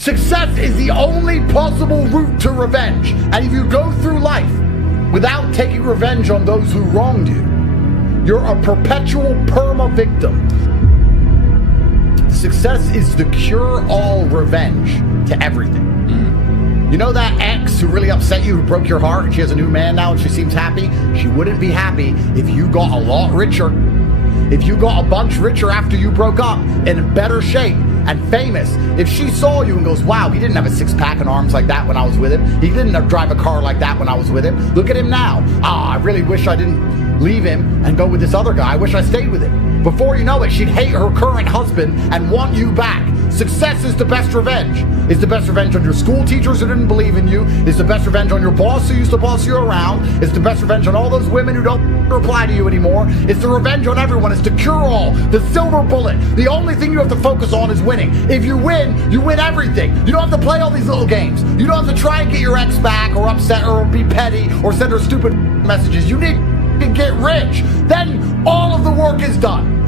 Success is the only possible route to revenge. And if you go through life without taking revenge on those who wronged you, you're a perpetual perma-victim. Success is the cure-all revenge to everything. You know that ex who really upset you, who broke your heart, and she has a new man now and she seems happy? She wouldn't be happy if you got a lot richer. If you got a bunch richer after you broke up, in better shape and famous. If she saw you and goes, wow, he didn't have a six-pack and arms like that when I was with him. He didn't drive a car like that when I was with him. Look at him now. I really wish I didn't leave him and go with this other guy. I wish I stayed with him. Before you know it, she'd hate her current husband and want you back. Success is the best revenge. It's the best revenge on your school teachers who didn't believe in you. It's the best revenge on your boss who used to boss you around. It's the best revenge on all those women who don't reply to you anymore. It's the revenge on everyone. It's the cure-all, the silver bullet. The only thing you have to focus on is winning. If you win everything. You don't have to play all these little games. You don't have to try and get your ex back or upset her or be petty or send her stupid messages. You need to get rich. Then all of the work is done.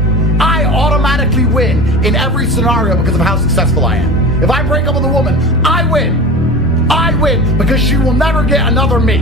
I automatically win in every scenario because of how successful I am. If I break up with a woman, I win. I win because she will never get another me.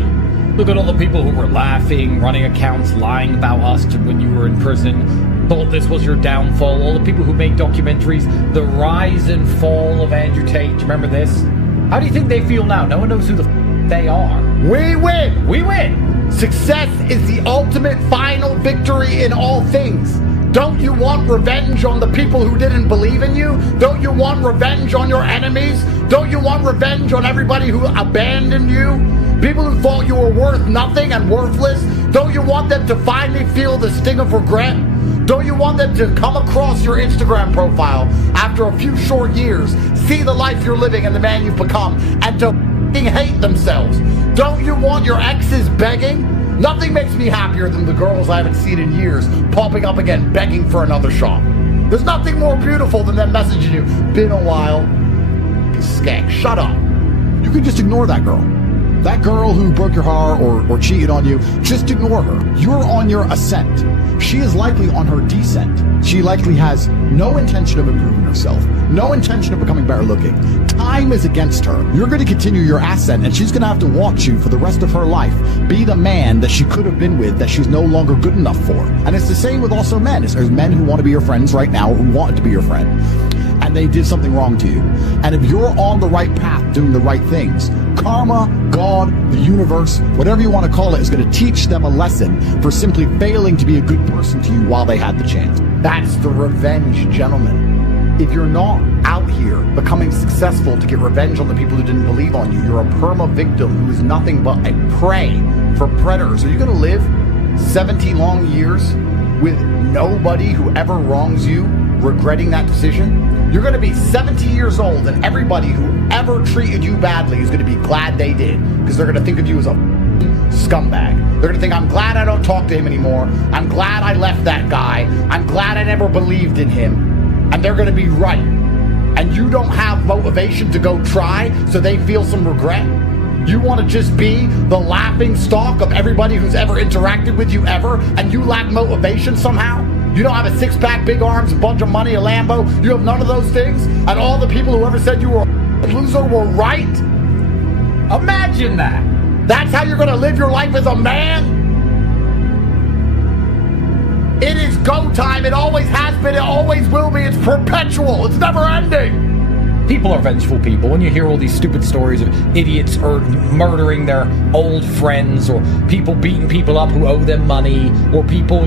Look at all the people who were laughing, running accounts, lying about us when you were in prison, thought this was your downfall. All the people who made documentaries, the rise and fall of Andrew Tate. Do you remember this? How do you think they feel now? No one knows who the they are. We win. We win. Success is the ultimate final victory in all things. Don't you want revenge on the people who didn't believe in you? Don't you want revenge on your enemies? Don't you want revenge on everybody who abandoned you? People who thought you were worth nothing and worthless? Don't you want them to finally feel the sting of regret? Don't you want them to come across your Instagram profile after a few short years, see the life you're living and the man you've become, and to f***ing hate themselves? Don't you want your exes begging? Nothing makes me happier than the girls I haven't seen in years popping up again begging for another shot. There's nothing more beautiful than them messaging you. Been a while. Skank, shut up. You can just ignore that girl. That girl who broke your heart or cheated on you, just ignore her. You're on your ascent. She is likely on her descent. She likely has no intention of improving herself, no intention of becoming better looking. Time is against her. You're going to continue your ascent, and she's going to have to watch you for the rest of her life be the man that she could have been with that she's no longer good enough for. And it's the same with also men. There's men who want to be your friends right now, who want to be your friend, and they did something wrong to you. And if you're on the right path, doing the right things, karma, God, the universe, whatever you want to call it, is going to teach them a lesson for simply failing to be a good person to you while they had the chance. That's the revenge, gentlemen. If you're not out here becoming successful to get revenge on the people who didn't believe on you, you're a perma-victim who is nothing but a prey for predators. Are you going to live 70 long years with nobody who ever wrongs you regretting that decision? You're going to be 70 years old and everybody who ever treated you badly is going to be glad they did, because they're going to think of you as a scumbag. They're going to think, I'm glad I don't talk to him anymore. I'm glad I left that guy. I'm glad I never believed in him. And they're going to be right. And you don't have motivation to go try, so they feel some regret. You want to just be the laughing stock of everybody who's ever interacted with you ever, and you lack motivation somehow? You don't have a six-pack, big arms, a bunch of money, a Lambo. You have none of those things, and all the people who ever said you were a loser were right? Imagine that. That's how you're going to live your life as a man? It is go time. It always has been. It always will be. It's perpetual. It's never ending. People are vengeful people. When you hear all these stupid stories of idiots or murdering their old friends, or people beating people up who owe them money, or people,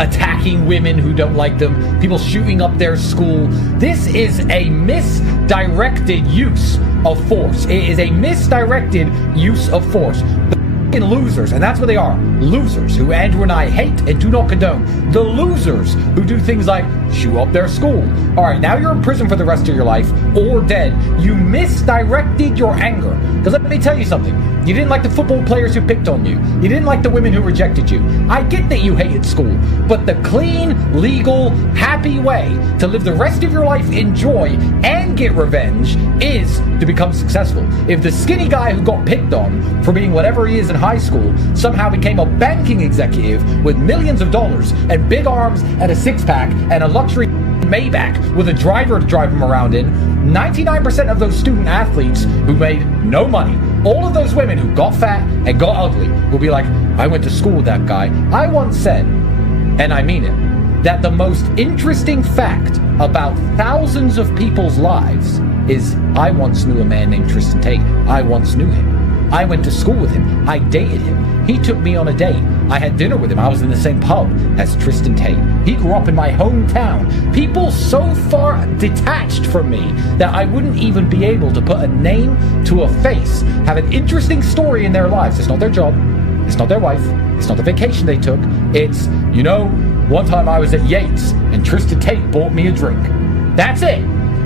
attacking women who don't like them, people shooting up their school. This is a misdirected use of force. It is a misdirected use of force. The losers, and that's what they are, losers who Andrew and I hate and do not condone. The losers who do things like shoot up their school. All right, now you're in prison for the rest of your life or dead. You misdirected your anger. Because let me tell you something. You didn't like the football players who picked on you. You didn't like the women who rejected you. I get that you hated school, but the clean, legal, happy way to live the rest of your life in joy and get revenge is to become successful. If the skinny guy who got picked on for being whatever he is in high school somehow became a banking executive with millions of dollars and big arms and a six-pack and a luxury Maybach with a driver to drive him around in, 99% of those student athletes who made no money, all of those women who got fat and got ugly, will be like, I went to school with that guy. I once said, and I mean it, that the most interesting fact about thousands of people's lives is I once knew a man named Tristan Tate. I once knew him. I went to school with him. I dated him. He took me on a date. I had dinner with him. I was in the same pub as Tristan Tate. He grew up in my hometown. People so far detached from me that I wouldn't even be able to put a name to a face, have an interesting story in their lives. It's not their job. It's not their wife. It's not the vacation they took. It's, one time I was at Yates and Tristan Tate bought me a drink. That's it.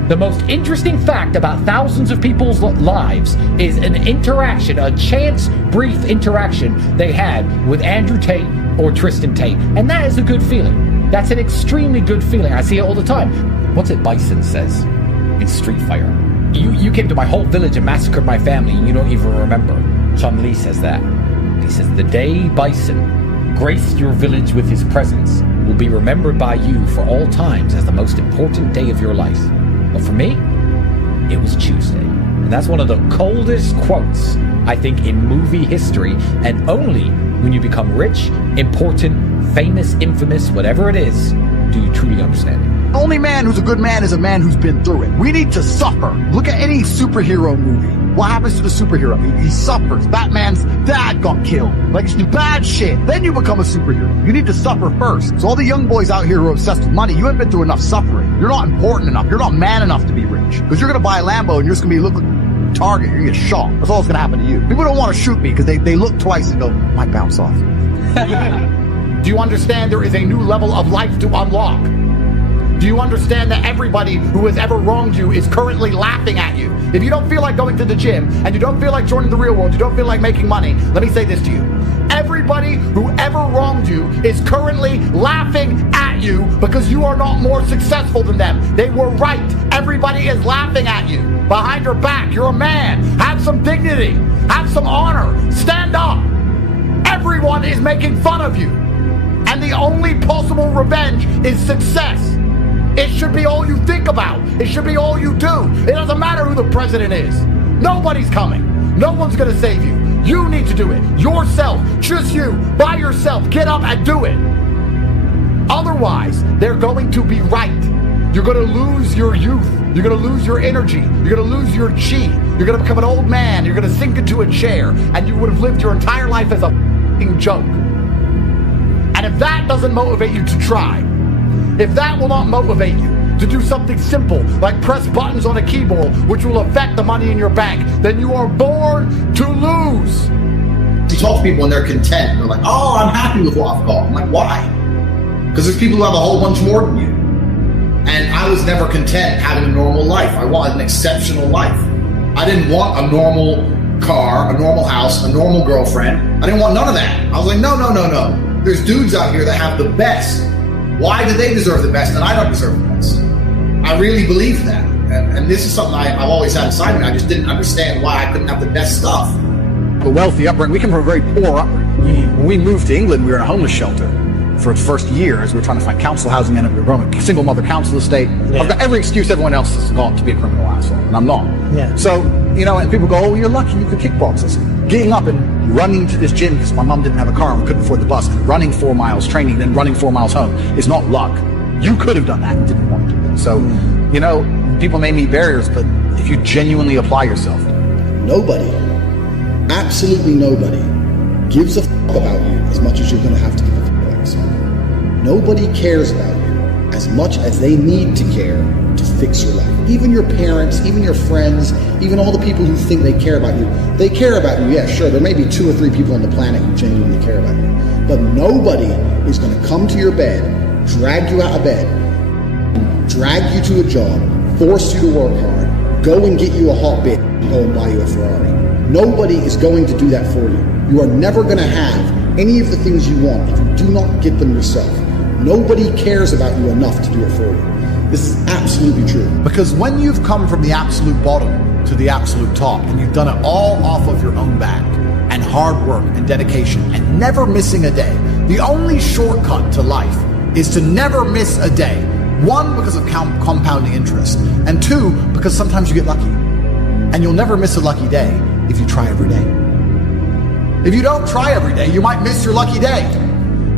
The most interesting fact about thousands of people's lives is an interaction, a chance, brief interaction they had with Andrew Tate or Tristan Tate. And that is a good feeling. That's an extremely good feeling. I see it all the time. What's it Bison says in Street Fighter? You came to my whole village and massacred my family and you don't even remember. Chun-Li says that. He says, the day Bison graced your village with his presence will be remembered by you for all times as the most important day of your life. But for me, it was Tuesday. And that's one of the coldest quotes, I think, in movie history. And only when you become rich, important, famous, infamous, whatever it is, do you truly understand it. The only man who's a good man is a man who's been through it. We need to suffer. Look at any superhero movie. What happens to the superhero? He suffers. Batman's dad got killed. Like, it's bad shit. Then you become a superhero. You need to suffer first. So all the young boys out here who are obsessed with money, you haven't been through enough suffering. You're not important enough. You're not man enough to be rich. Because you're going to buy a Lambo and you're just going to be look target. You're going to get shot. That's all that's going to happen to you. People don't want to shoot me because they look twice and go, might bounce off. Do you understand there is a new level of life to unlock? Do you understand that everybody who has ever wronged you is currently laughing at you? If you don't feel like going to the gym, and you don't feel like joining the real world, you don't feel like making money, let me say this to you. Everybody who ever wronged you is currently laughing at you because you are not more successful than them. They were right. Everybody is laughing at you. Behind your back, you're a man. Have some dignity. Have some honor. Stand up. Everyone is making fun of you. And the only possible revenge is success. It should be all you think about. It should be all you do. It doesn't matter who the president is. Nobody's coming. No one's going to save you. You need to do it. Yourself. Just you. By yourself. Get up and do it. Otherwise, they're going to be right. You're going to lose your youth. You're going to lose your energy. You're going to lose your chi. You're going to become an old man. You're going to sink into a chair. And you would have lived your entire life as a f***ing joke. And if that doesn't motivate you to try, if that will not motivate you to do something simple like press buttons on a keyboard which will affect the money in your bank, then you are born to lose. You talk to people and they're content. They're like, oh, I'm happy with what I've got. I'm like, why? Because there's people who have a whole bunch more than you. And I was never content having a normal life. I wanted an exceptional life. I didn't want a normal car, a normal house, a normal girlfriend. I didn't want none of that. I was like, no. There's dudes out here that have the best. Why do they deserve the best and I don't deserve the best? I really believe that. And this is something I've always had inside me. I just didn't understand why I couldn't have the best stuff. A wealthy upbringing. We come from a very poor upbringing. When we moved to England, we were in a homeless shelter for its first year as we were trying to find council housing, and we were growing a single mother council estate. Yeah. I've got every excuse everyone else has got to be a criminal asshole, and I'm not. Yeah. So, and people go, oh, you're lucky you could kickbox us. Getting up and running to this gym because my mom didn't have a car and we couldn't afford the bus, and running 4 miles training, then running 4 miles home is not luck. You could have done that and didn't want to. So, people may meet barriers, but if you genuinely apply yourself. Nobody, absolutely nobody, gives a fuck about you as much as you're going to have to give a fuck about yourself. Nobody cares about you as much as they need to care to fix your life. Even your parents, even your friends, even all the people who think they care about you. They care about you, yeah, sure. There may be 2 or 3 people on the planet who genuinely care about you. But nobody is going to come to your bed, drag you out of bed, drag you to a job, force you to work hard, go and get you a hot bitch, and go and buy you a Ferrari. Nobody is going to do that for you. You are never going to have any of the things you want if you do not get them yourself. Nobody cares about you enough to do it for you. This is absolutely true. Because when you've come from the absolute bottom to the absolute top, and you've done it all off of your own back, and hard work and dedication, and never missing a day, the only shortcut to life is to never miss a day. One, because of compounding interest. And two, because sometimes you get lucky. And you'll never miss a lucky day if you try every day. If you don't try every day, you might miss your lucky day.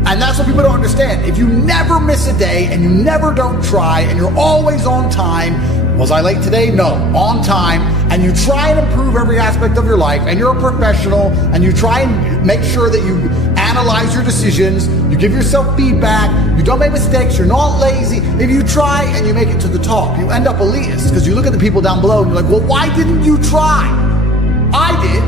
And that's what people don't understand. If you never miss a day and you never don't try and you're always on time, was I late today? No, on time. And you try and improve every aspect of your life and you're a professional and you try and make sure that you analyze your decisions, you give yourself feedback, you don't make mistakes, you're not lazy. If you try and you make it to the top, you end up elitist because you look at the people down below and you're like, well, why didn't you try? I did.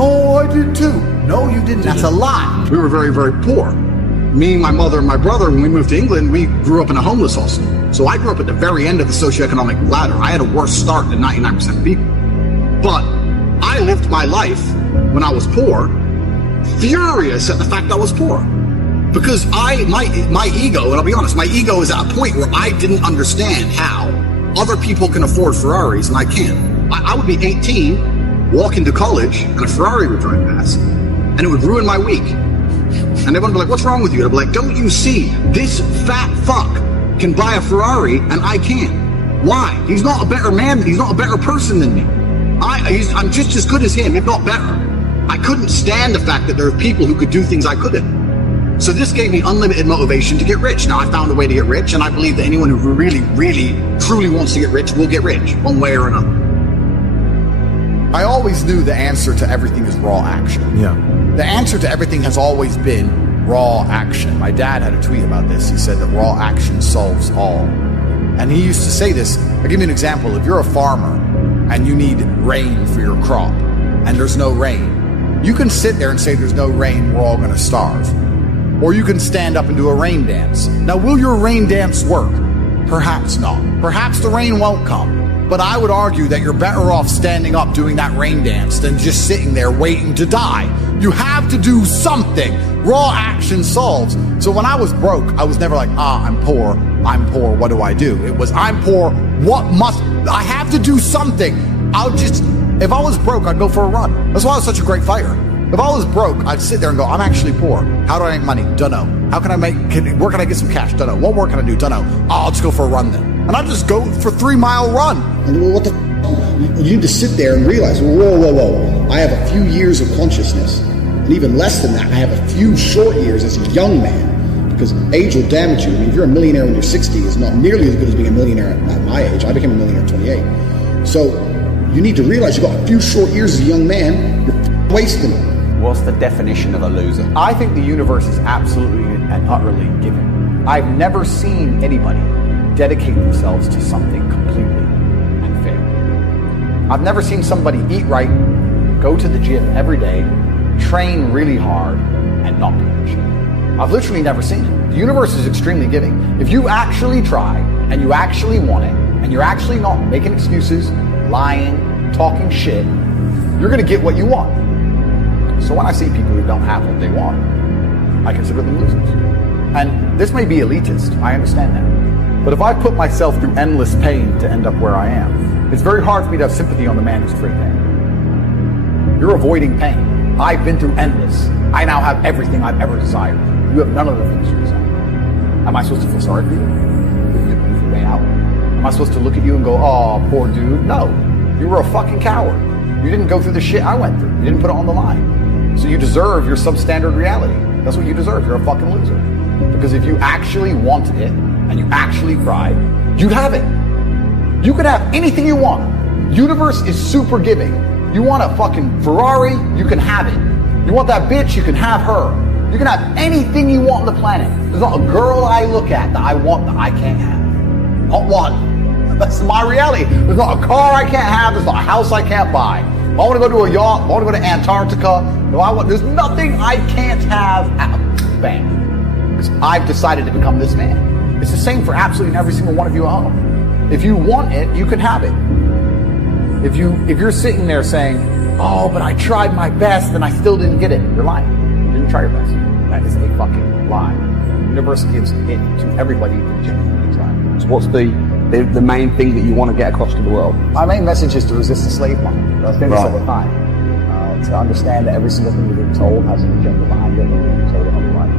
Oh, I did too. No, you didn't. That's a lie. We were very, very poor. Me, my mother, and my brother, when we moved to England, we grew up in a homeless hostel. So I grew up at the very end of the socioeconomic ladder. I had a worse start than 99% of people. But I lived my life when I was poor, furious at the fact I was poor. Because my ego, and I'll be honest, my ego is at a point where I didn't understand how other people can afford Ferraris and I can't. I would be 18, walk into college, and a Ferrari would drive past, and it would ruin my week. And everyone would be like, what's wrong with you? I'd be like, don't you see? This fat fuck can buy a Ferrari and I can't. Why? He's not a better man. He's not a better person than me. I'm just as good as him, if not better. I couldn't stand the fact that there are people who could do things I couldn't. So this gave me unlimited motivation to get rich. Now I found a way to get rich, and I believe that anyone who really, really, truly wants to get rich will get rich, one way or another. I always knew the answer to everything is raw action. Yeah. The answer to everything has always been raw action. My dad had a tweet about this. He said that raw action solves all. And he used to say this. I'll give you an example. If you're a farmer and you need rain for your crop and there's no rain, you can sit there and say there's no rain, we're all going to starve. Or you can stand up and do a rain dance. Now, will your rain dance work? Perhaps not. Perhaps the rain won't come. But I would argue that you're better off standing up doing that rain dance than just sitting there waiting to die. You have to do something. Raw action solves. So when I was broke, I was never like, I'm poor, what do I do? It was, I'm poor, I have to do something. If I was broke, I'd go for a run. That's why I was such a great fighter. If I was broke, I'd sit there and go, I'm actually poor. How do I make money? Dunno. Where can I get some cash? Dunno. What work can I do? Dunno. I'll just go for a run then. And I'd just go for a 3-mile run. And what you need to sit there and realize, whoa. I have a few years of consciousness. And even less than that, I have a few short years as a young man. Because age will damage you. I mean, if you're a millionaire when you're 60, it's not nearly as good as being a millionaire at my age. I became a millionaire at 28. So you need to realize you've got a few short years as a young man. You're wasting them. What's the definition of a loser? I think the universe is absolutely and utterly giving. I've never seen anybody dedicate themselves to something completely and fail. I've never seen somebody eat right, go to the gym every day, train really hard, and not be in shape. I've literally never seen it. The universe is extremely giving. If you actually try, and you actually want it, and you're actually not making excuses, lying, talking shit, you're going to get what you want. So when I see people who don't have what they want, I consider them losers. And this may be elitist, I understand that. But if I put myself through endless pain to end up where I am, it's very hard for me to have sympathy on the man who's free pain. You're avoiding pain. I've been through endless. I now have everything I've ever desired. You have none of the things you desire. Am I supposed to feel sorry for you? You're the way out. Am I supposed to look at you and go, oh, poor dude? No. You were a fucking coward. You didn't go through the shit I went through. You didn't put it on the line. So you deserve your substandard reality. That's what you deserve. You're a fucking loser. Because if you actually wanted it, and you actually tried, you'd have it. You could have anything you want. Universe is super giving. You want a fucking Ferrari, you can have it. You want that bitch, you can have her. You can have anything you want on the planet. There's not a girl I look at that I want that I can't have. Not one. That's my reality. There's not a car I can't have. There's not a house I can't buy. If I want to go to a yacht, if I want to go to Antarctica, there's nothing I can't have. Bam. Because I've decided to become this man. It's the same for absolutely every single one of you at home. If you want it, you can have it. If you're sitting there saying, oh, but I tried my best and I still didn't get it, you're lying. You didn't try your best. That is a fucking lie. The universe gives it to everybody who genuinely tries. So what's the main thing that you want to get across to the world? My main message is to resist the slave market. I think this all the time. To understand that every single thing you're being told has an agenda behind it, and you're being told it otherwise.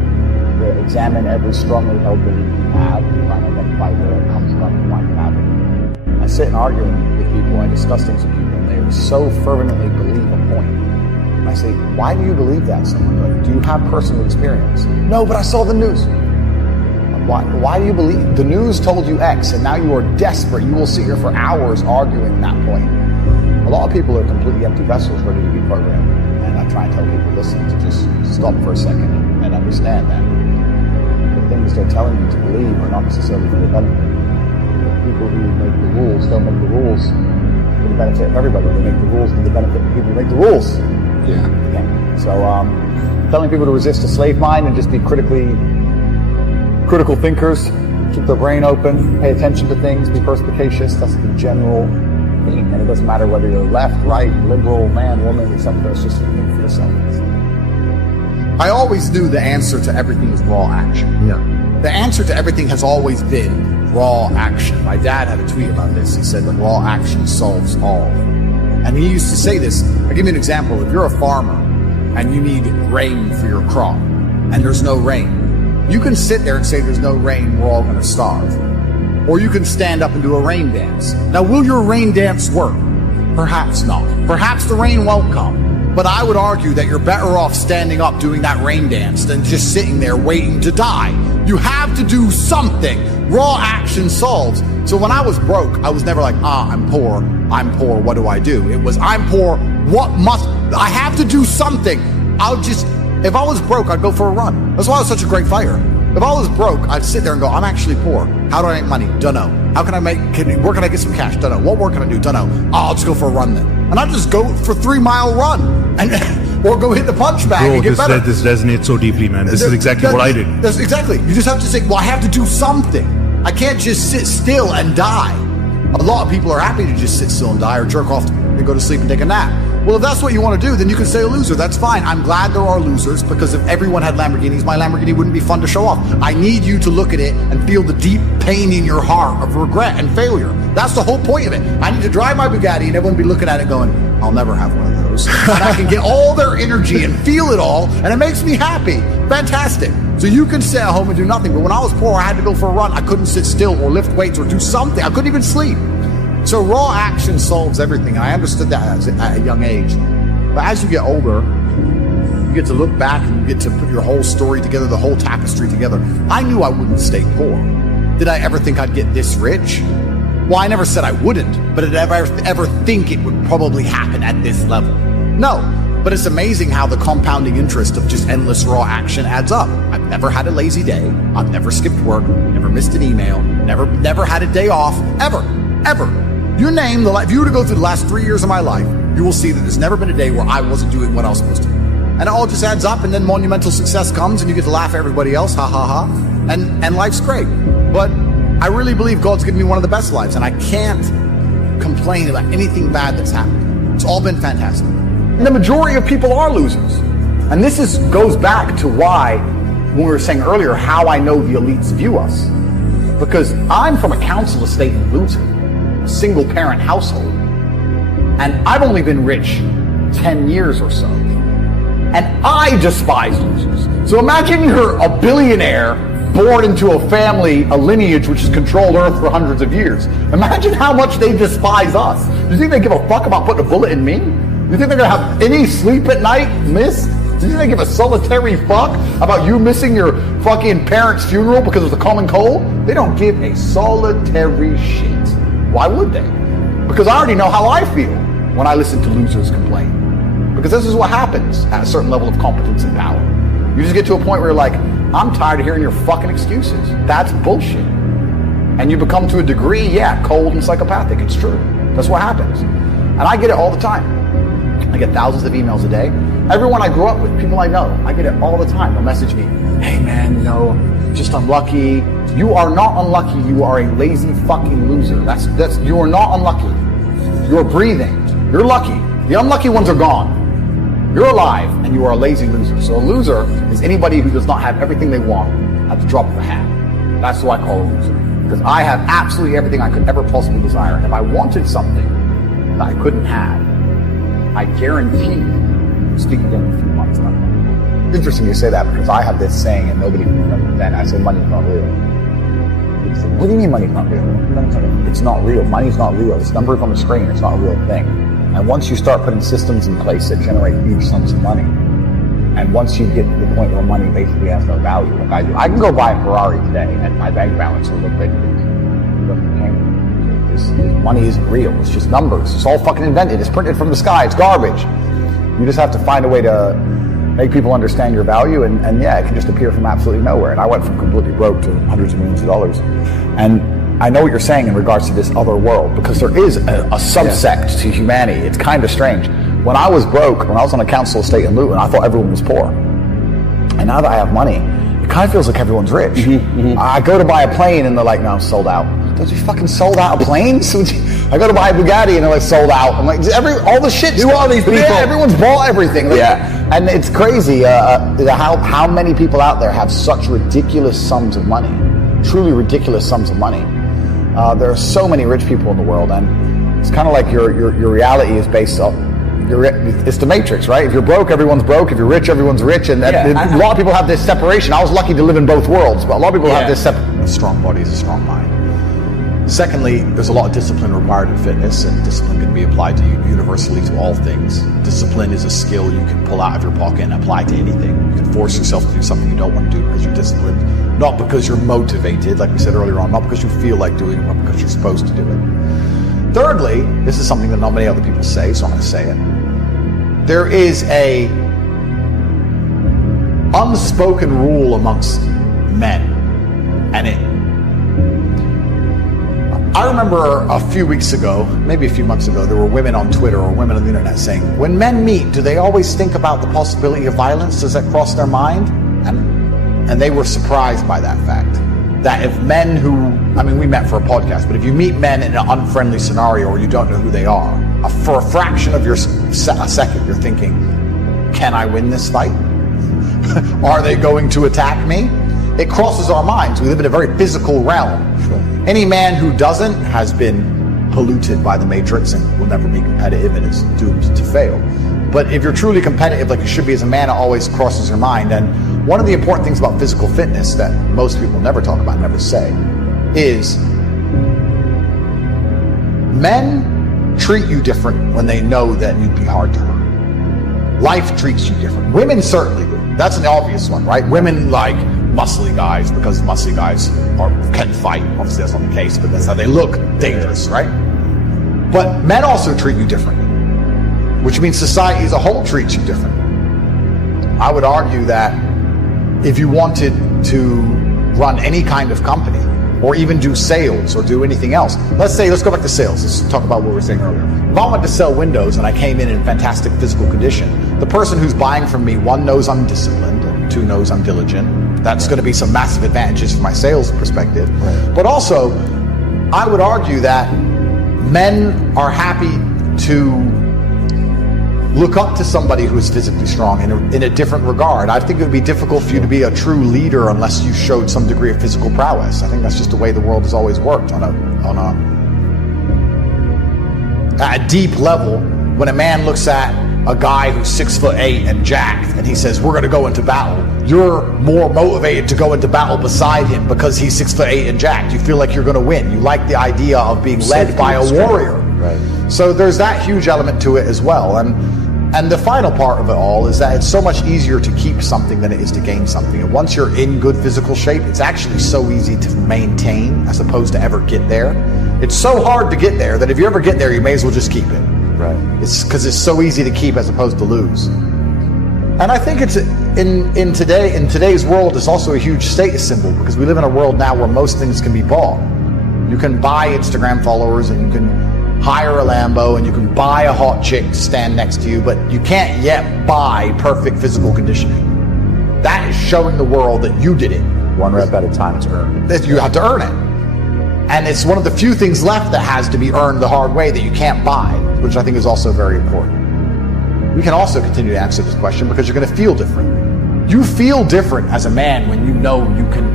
To examine every strongly held belief have, and try and identify where it comes from and why you have it. I sit and argue with people, I discuss things with people, and they so fervently believe a point. And I say, why do you believe that so much? Like, do you have personal experience? No, but I saw the news. Why do you believe? The news told you X, and now you are desperate. You will sit here for hours arguing that point. A lot of people are completely empty vessels ready to be programmed. And I try and tell people, listen, to just stop for a second and understand that the things they're telling you to believe are not necessarily for your benefit. The people who make the rules don't make the rules for the benefit of everybody. They make the rules for the benefit of the people who make the rules. Yeah. So telling people to resist a slave mind and just be critical thinkers, keep their brain open, pay attention to things, be perspicacious, that's the general theme. And it doesn't matter whether you're left, right, liberal, man, woman, etc. It's just think for yourself. I always knew the answer to everything is raw action. Yeah. The answer to everything has always been raw action. My dad had a tweet about this. He said that raw action solves all. And he used to say this. I'll give you an example. If you're a farmer and you need rain for your crop and there's no rain, you can sit there and say there's no rain, we're all going to starve. Or you can stand up and do a rain dance. Now, will your rain dance work? Perhaps not. Perhaps the rain won't come. But I would argue that you're better off standing up doing that rain dance than just sitting there waiting to die. You have to do something. Raw action solves. So when I was broke, I was never like, I'm poor, what do I do? It was, I'm poor, I have to do something. If I was broke, I'd go for a run. That's why I was such a great fighter. If I was broke, I'd sit there and go, I'm actually poor. How do I make money? Dunno. Where can I get some cash? Dunno. What work can I do? Dunno. I'll just go for a run then. And I'd just go for 3 mile run or go hit the punch bag and get better. This resonates so deeply, man. This is exactly what I did. That's exactly. You just have to say, well, I have to do something. I can't just sit still and die. A lot of people are happy to just sit still and die or jerk off and go to sleep and take a nap. Well, if that's what you want to do, then you can stay a loser. That's fine. I'm glad there are losers, because if everyone had Lamborghinis, my Lamborghini wouldn't be fun to show off. I need you to look at it and feel the deep pain in your heart of regret and failure. That's the whole point of it. I need to drive my Bugatti and everyone be looking at it going, I'll never have one of those. And I can get all their energy and feel it all, and it makes me happy. Fantastic. So you can sit at home and do nothing. But when I was poor, I had to go for a run. I couldn't sit still or lift weights or do something. I couldn't even sleep. So raw action solves everything. And I understood that at a young age. But as you get older, you get to look back and you get to put your whole story together, the whole tapestry together. I knew I wouldn't stay poor. Did I ever think I'd get this rich? Well, I never said I wouldn't, but did I ever think it would probably happen at this level? No. But it's amazing how the compounding interest of just endless raw action adds up. I've never had a lazy day. I've never skipped work, never missed an email, never had a day off, ever. You name if you were to go through the last 3 years of my life, you will see that there's never been a day where I wasn't doing what I was supposed to do. And it all just adds up, and then monumental success comes, and you get to laugh at everybody else, ha ha ha, and life's great. But I really believe God's given me one of the best lives, and I can't complain about anything bad that's happened. It's all been fantastic. And the majority of people are losers. And this goes back to why, when we were saying earlier, how I know the elites view us. Because I'm from a council estate in Luton, a single parent household. And I've only been rich 10 years or so. And I despise losers. So imagine you're a billionaire born into a family, a lineage which has controlled Earth for hundreds of years. Imagine how much they despise us. Do you think they give a fuck about putting a bullet in me? Do you think they're going to have any sleep at night, miss? Do you think they give a solitary fuck about you missing your fucking parents' funeral because of the common cold? They don't give a solitary shit. Why would they? Because I already know how I feel when I listen to losers complain. Because this is what happens at a certain level of competence and power. You just get to a point where you're like, I'm tired of hearing your fucking excuses. That's bullshit. And you become, to a degree, cold and psychopathic. It's true. That's what happens. And I get it all the time. I get thousands of emails a day. Everyone I grew up with, people I know, I get it all the time. They'll message me, hey man, just unlucky. You are not unlucky. You are a lazy fucking loser. You are not unlucky. You're breathing. You're lucky. The unlucky ones are gone. You're alive, and you are a lazy loser. So a loser is anybody who does not have everything they want at the drop of a hat. That's what I call a loser. Because I have absolutely everything I could ever possibly desire. And if I wanted something that I couldn't have, I guarantee you, speak again in a few months. Interesting you say that, because I have this saying, and nobody can understand. I say money's not real. What do you mean money's not real? It's not real. Money's not real. It's numbers on the screen. It's not a real thing. And once you start putting systems in place that generate huge sums of money, and once you get to the point where money basically has no value, like I do, I can go buy a Ferrari today and my bank balance will look big. This money isn't real. It's just numbers. It's all fucking invented. It's printed from the sky. It's garbage. You just have to find a way to make people understand your value, and yeah, it can just appear from absolutely nowhere. And I went from completely broke to hundreds of millions of dollars. And I know what you're saying in regards to this other world, because there is a subsect to humanity. It's kind of strange. When I was broke, when I was on a council estate in Luton, I thought everyone was poor. And now that I have money, it kind of feels like everyone's rich. I go to buy a plane and they're like, no, I'm sold out. Don't you fucking sold out of planes? I go to buy a Bugatti and they're like, sold out. I'm like, all the shit. Who are these people? Yeah, everyone's bought everything. Like, and it's crazy how many people out there have such ridiculous sums of money. Truly ridiculous sums of money. There are so many rich people in the world, and it's kind of like your reality is based on, it's the Matrix, right? If you're broke, everyone's broke. If you're rich, everyone's rich. And a lot of people have this separation. I was lucky to live in both worlds, but a lot of people have this separation. A strong body is a strong mind. Secondly, there's a lot of discipline required in fitness, and discipline can be applied to universally to all things. Discipline is a skill you can pull out of your pocket and apply to anything. You can force yourself to do something you don't want to do because you're disciplined, not because you're motivated, like we said earlier on, not because you feel like doing it, but because you're supposed to do it. Thirdly, this is something that not many other people say, so I'm going to say it. There is a unspoken rule amongst men, and I remember a few weeks ago, maybe a few months ago, there were women on Twitter or women on the internet saying, when men meet, do they always think about the possibility of violence? Does that cross their mind? And they were surprised by that fact. That if men we met for a podcast, but if you meet men in an unfriendly scenario or you don't know who they are, for a fraction of a second, you're thinking, can I win this fight? Are they going to attack me? It crosses our minds. We live in a very physical realm. Any man who doesn't has been polluted by the Matrix and will never be competitive and is doomed to fail. But if you're truly competitive, like you should be as a man, it always crosses your mind. And one of the important things about physical fitness that most people never talk about, never say, is men treat you different when they know that you'd be hard to hurt. Life treats you different. Women certainly do. That's an obvious one, right? Women like muscly guys because muscly guys can fight. Obviously that's not the case, but that's how they look dangerous, right? But men also treat you differently, which means society as a whole treats you different. I would argue that if you wanted to run any kind of company or even do sales or do anything else, let's go back to sales. Let's talk about what we were saying earlier. If I wanted to sell windows and I came in fantastic physical condition, the person who's buying from me, one, knows I'm disciplined, and two, knows I'm diligent. That's going to be some massive advantages from my sales perspective. Right. But also, I would argue that men are happy to look up to somebody who is physically strong in a different regard. I think it would be difficult for you to be a true leader unless you showed some degree of physical prowess. I think that's just the way the world has always worked at a deep level. When a man looks at a guy who's 6'8" and jacked and he says, we're going to go into battle, you're more motivated to go into battle beside him because he's 6'8" and jacked. You feel like you're going to win. You like the idea of being led by a warrior. Right. So there's that huge element to it as well. And the final part of it all is that it's so much easier to keep something than it is to gain something. And once you're in good physical shape, it's actually so easy to maintain as opposed to ever get there. It's so hard to get there that if you ever get there, you may as well just keep it. Right. It's because it's so easy to keep as opposed to lose. And I think it's in today's world, it's also a huge status symbol because we live in a world now where most things can be bought. You can buy Instagram followers and you can hire a Lambo and you can buy a hot chick to stand next to you, but you can't yet buy perfect physical conditioning. That is showing the world that you did it. One rep at a time to earn. That you have to earn it. And it's one of the few things left that has to be earned the hard way that you can't buy, which I think is also very important. We can also continue to answer this question because you're going to feel different. You feel different as a man when you know you can,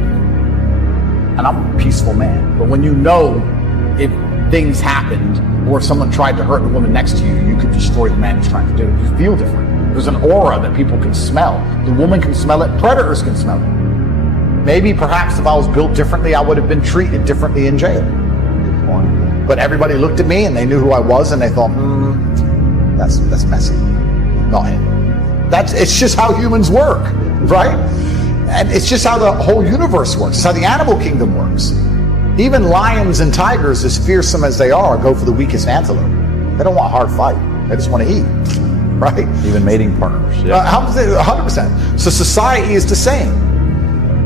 and I'm a peaceful man, but when you know if things happened or if someone tried to hurt the woman next to you, you could destroy the man who's trying to do it. You feel different. There's an aura that people can smell. The woman can smell it. Predators can smell it. Maybe perhaps if I was built differently, I would have been treated differently in jail. Good point. But everybody looked at me and they knew who I was and they thought, that's messy. Not him. It's just how humans work, right? And it's just how the whole universe works. It's how the animal kingdom works. Even lions and tigers, as fearsome as they are, go for the weakest antelope. They don't want a hard fight. They just want to eat, right? Even mating partners. 100%. So society is the same.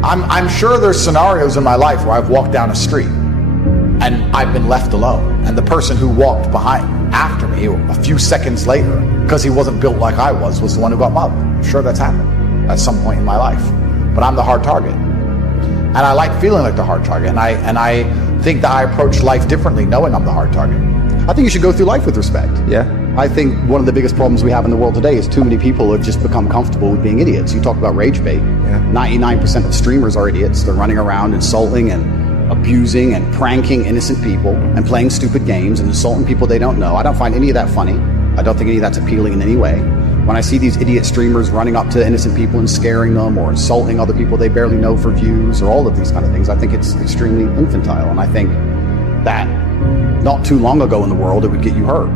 I'm sure there's scenarios in my life where I've walked down a street and I've been left alone. And the person who walked behind after me a few seconds later, because he wasn't built like I was the one who got mugged. I'm sure that's happened at some point in my life. But I'm the hard target. And I like feeling like the hard target. And I think that I approach life differently knowing I'm the hard target. I think you should go through life with respect. Yeah. I think one of the biggest problems we have in the world today is too many people have just become comfortable with being idiots. You talk about rage bait. Yeah. 99% of streamers are idiots. They're running around insulting and abusing and pranking innocent people and playing stupid games and insulting people they don't know. I don't find any of that funny. I don't think any of that's appealing in any way. When I see these idiot streamers running up to innocent people and scaring them or insulting other people they barely know for views or all of these kind of things, I think it's extremely infantile. And I think that not too long ago in the world, it would get you hurt.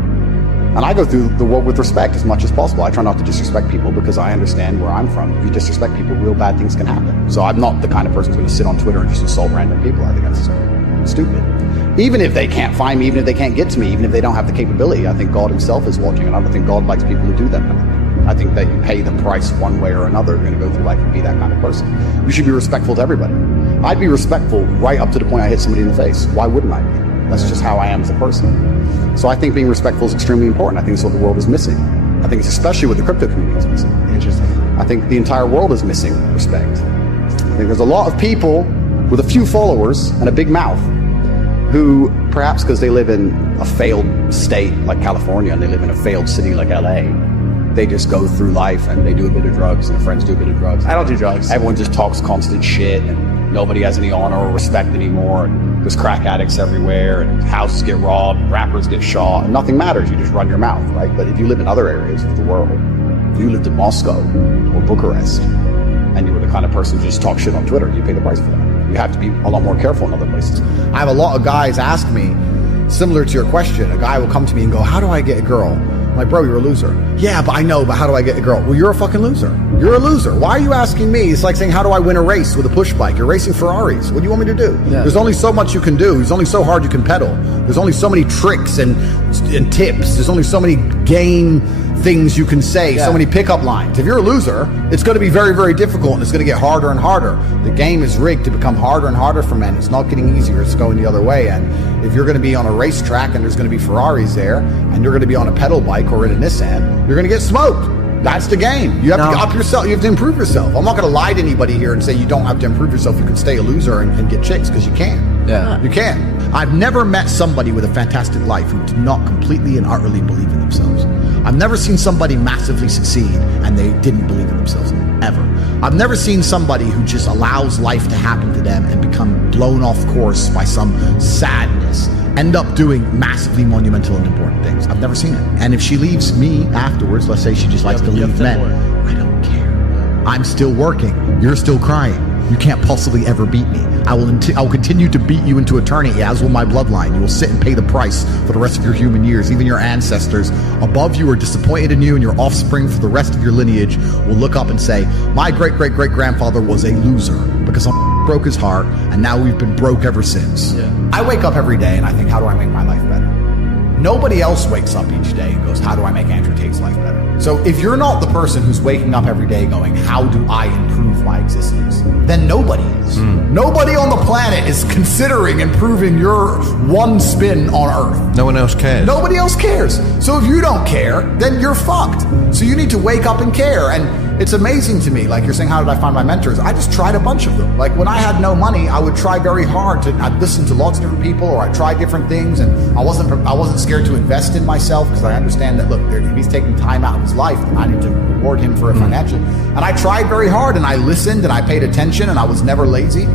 And I go through the world with respect as much as possible. I try not to disrespect people because I understand where I'm from. If you disrespect people, real bad things can happen. So I'm not the kind of person who's going to sit on Twitter and just insult random people. I think that's stupid. Even if they can't find me, even if they can't get to me, even if they don't have the capability, I think God himself is watching, and I don't think God likes people who do that kind of thing. I think that you pay the price one way or another. You're going to go through life and be that kind of person. You should be respectful to everybody. I'd be respectful right up to the point I hit somebody in the face. Why wouldn't I be? That's just how I am as a person. So I think being respectful is extremely important. I think it's what the world is missing. I think it's especially what the crypto community is missing. Interesting. I think the entire world is missing respect. I think there's a lot of people with a few followers and a big mouth who, perhaps because they live in a failed state like California and they live in a failed city like LA, they just go through life and they do a bit of drugs and their friends do a bit of drugs. I don't do drugs. Everyone just talks constant shit and nobody has any honor or respect anymore. And there's crack addicts everywhere and houses get robbed, and rappers get shot, and nothing matters. You just run your mouth, right? But if you live in other areas of the world, if you lived in Moscow or Bucharest, and you were the kind of person who just talk shit on Twitter, you pay the price for that. You have to be a lot more careful in other places. I have a lot of guys ask me, similar to your question, a guy will come to me and go, how do I get a girl? I'm like, bro, you're a loser. Yeah, but I know, but how do I get a girl? Well, you're a fucking loser. You're a loser. Why are you asking me? It's like saying, how do I win a race with a push bike? You're racing Ferraris. What do you want me to do? Yeah. There's only so much you can do. There's only so hard you can pedal. There's only so many tricks and tips. There's only so many game things you can say, so many pickup lines. If you're a loser, it's going to be very, very difficult, and it's going to get harder and harder. The game is rigged to become harder and harder for men. It's not getting easier. It's going the other way. And if you're going to be on a racetrack and there's going to be Ferraris there, and you're going to be on a pedal bike or in a Nissan, you're going to get smoked. That's the game. You have to up yourself. You have to improve yourself. I'm not going to lie to anybody here and say you don't have to improve yourself. You can stay a loser and get chicks, because you can. Yeah. You can. I've never met somebody with a fantastic life who did not completely and utterly believe in themselves. I've never seen somebody massively succeed and they didn't believe in themselves, ever. I've never seen somebody who just allows life to happen to them and become blown off course by some sadness, end up doing massively monumental and important things. I've never seen it. And if she leaves me afterwards, let's say she just likes to leave men, I don't care. I'm still working. You're still crying. You can't possibly ever beat me. I will continue to beat you into eternity, as will my bloodline. You will sit and pay the price for the rest of your human years. Even your ancestors above you are disappointed in you, and your offspring for the rest of your lineage will look up and say, my great-great-great-grandfather was a loser because I broke his heart, and now we've been broke ever since. Yeah. I wake up every day and I think, how do I make my life better? Nobody else wakes up each day and goes, how do I make Andrew Tate's life better? So if you're not the person who's waking up every day going, how do I improve my existence? Then nobody is. Nobody on the planet is considering improving your one spin on Earth. No one else cares. Nobody else cares. So if you don't care, then you're fucked. So you need to wake up and care. And it's amazing to me, like you're saying, how did I find my mentors? I just tried a bunch of them. Like when I had no money, I would try very hard I'd listen to lots of different people, or I'd try different things, and I wasn't scared to invest in myself, because I understand that, look, if he's taking time out of his life, then I need to reward him for it financially. And I tried very hard, and I listened, and I paid attention, and I was never lazy.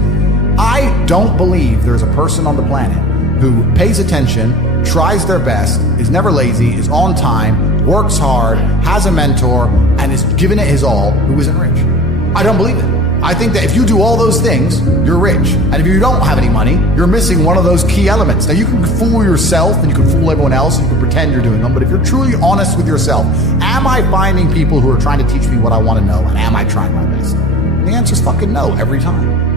I don't believe there's a person on the planet who pays attention, tries their best, is never lazy, is on time, works hard, has a mentor, and is giving it his all, who isn't rich. I don't believe it. I think that if you do all those things, you're rich. And if you don't have any money, you're missing one of those key elements. Now, you can fool yourself and you can fool everyone else and you can pretend you're doing them, but if you're truly honest with yourself, am I finding people who are trying to teach me what I want to know, and am I trying my best? And the answer is fucking no every time.